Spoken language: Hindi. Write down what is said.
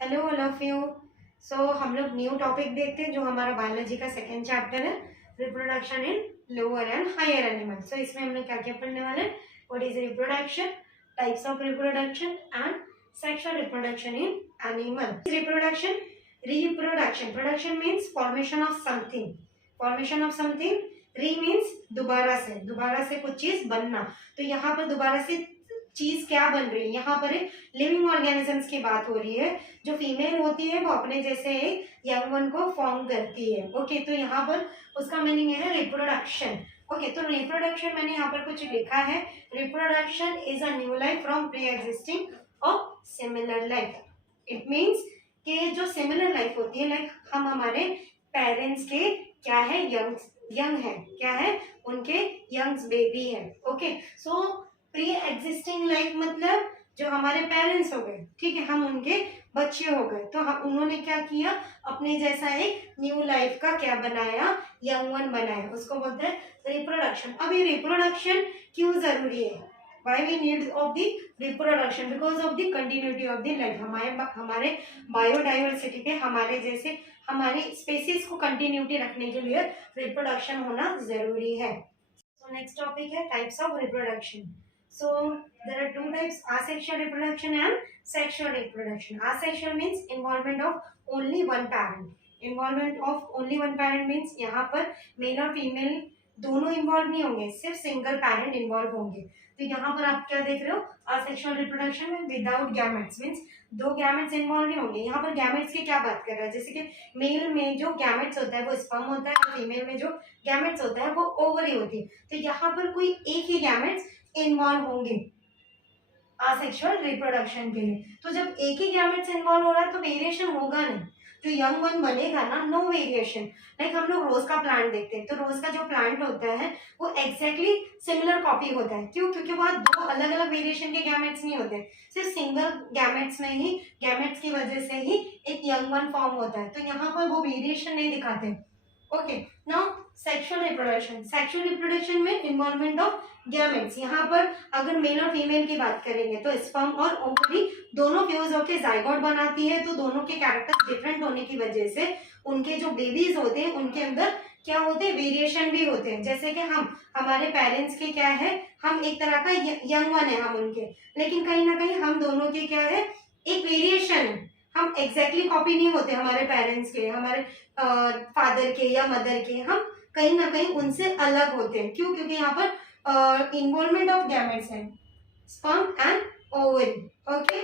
Hello all of you. So हम लोग न्यू टॉपिक देखते हैं जो हमारा बायोलॉजी का सेकेंड चैप्टर है, reproduction in lower and higher animal. So इसमें हम लोग क्या क्या पढ़ने वाले हैं? What is reproduction, types of reproduction and sexual reproduction in animal. Reproduction, reproduction, production means formation of something, formation of something. Re means दोबारा से कुछ चीज बनना। तो यहाँ पर दोबारा से चीज क्या बन रही है? यहाँ पर लिविंग ऑर्गेनिजम्स की बात हो रही है। जो फीमेल होती है वो अपने जैसे एक यंग वन को फॉर्म करती है। ओके, तो यहाँ पर उसका मीनिंग है रिप्रोडक्शन। ओके, तो रिप्रोडक्शन मैंने यहाँ पर कुछ लिखा है। Reproduction is a new life from pre existing और सिमिलर लाइफ। इट मीन्स कि जो सिमिलर लाइफ होती है, लाइक हम हमारे पेरेंट्स के क्या है, यंग है, क्या है, उनके यंग्स बेबी है। ओके, सो प्री एग्जिस्टिंग लाइफ मतलब जो हमारे पेरेंट्स हो गए, ठीक है, हम उनके बच्चे हो गए, तो हम उन्होंने क्या किया, अपने जैसा एक न्यू लाइफ का क्या बनाया, यंग वन बनाया, उसको बोलते हैं रिप्रोडक्शन। अब ये रिप्रोडक्शन क्यों जरूरी है? Why we need of the reproduction? Because of the continuity of the life. हमारे बायोडाइवर्सिटी पे हमारे जैसे हमारी स्पेसीज को कंटिन्यूटी रखने के लिए रिप्रोडक्शन होना जरूरी है। So next topic है types of reproduction. So there are two types: asexual reproduction and sexual reproduction. Asexual means involvement of only one parent. Involvement of only one parent means यहाँ पर मेल और फीमेल दोनों इन्वॉल्व नहीं होंगे, सिर्फ सिंगल पेरेंट इन्वॉल्व होंगे। तो यहाँ पर आप क्या देख रहे हो? असेक्सुअल रिप्रोडक्शन में विदाउट गैमेट्स मीन्स दो गैमेट्स इन्वॉल्व नहीं होंगे। यहाँ पर गैमेट्स की क्या बात कर रहा है? जैसे कि मेल में जो गैमेट्स होता है वो स्पर्म होता है, और फीमेल में जो गैमेट्स होता है वो ओवरी होती है। तो यहाँ पर कोई एक ही गैमेट्स इन्वॉल्व होंगे असेक्सुअल रिप्रोडक्शन के लिए। तो जब एक ही गैमेट्स इन्वॉल्व हो रहा है तो वेरिएशन होगा नहीं, जो यंग वन बनेगा ना, नो वेरिएशन। लाइक हम लोग रोज का प्लांट देखते हैं, तो रोज का जो प्लांट होता है वो एग्जैक्टली सिमिलर कॉपी होता है। क्यों? क्योंकि वहाँ दो अलग अलग वेरिएशन के गैमेट्स नहीं होते, सिर्फ सिंगल गैमेट्स में ही, गैमेट्स की वजह से ही एक यंग वन फॉर्म होता है। तो यहाँ पर वो वेरिएशन नहीं दिखाते। Okay, now sexual reproduction. Sexual reproduction में इन्वॉल्वमेंट ऑफ गैमेट्स। यहाँ पर अगर मेल और फीमेल की बात करेंगे तो स्पर्म और ओवरी दोनों फ्यूज होकर जाइगोट बनाती है। तो दोनों के कैरेक्टर्स डिफरेंट होने की वजह से उनके जो बेबीज होते हैं उनके अंदर क्या होते हैं, वेरिएशन भी होते हैं। जैसे कि हम हमारे पेरेंट्स के क्या है, हम एक तरह का यंग वन है हम उनके, लेकिन कहीं ना कहीं हम दोनों के क्या है, एक वेरिएशन है। हम एग्जैक्टली कॉपी नहीं होते हमारे पेरेंट्स के, हमारे फादर के या मदर के, हम कहीं ना कहीं उनसे अलग होते हैं। क्यों? क्योंकि यहाँ पर इन्वॉल्वमेंट ऑफ गैमेट्स है, स्पर्म एंड ओवरी। ओके,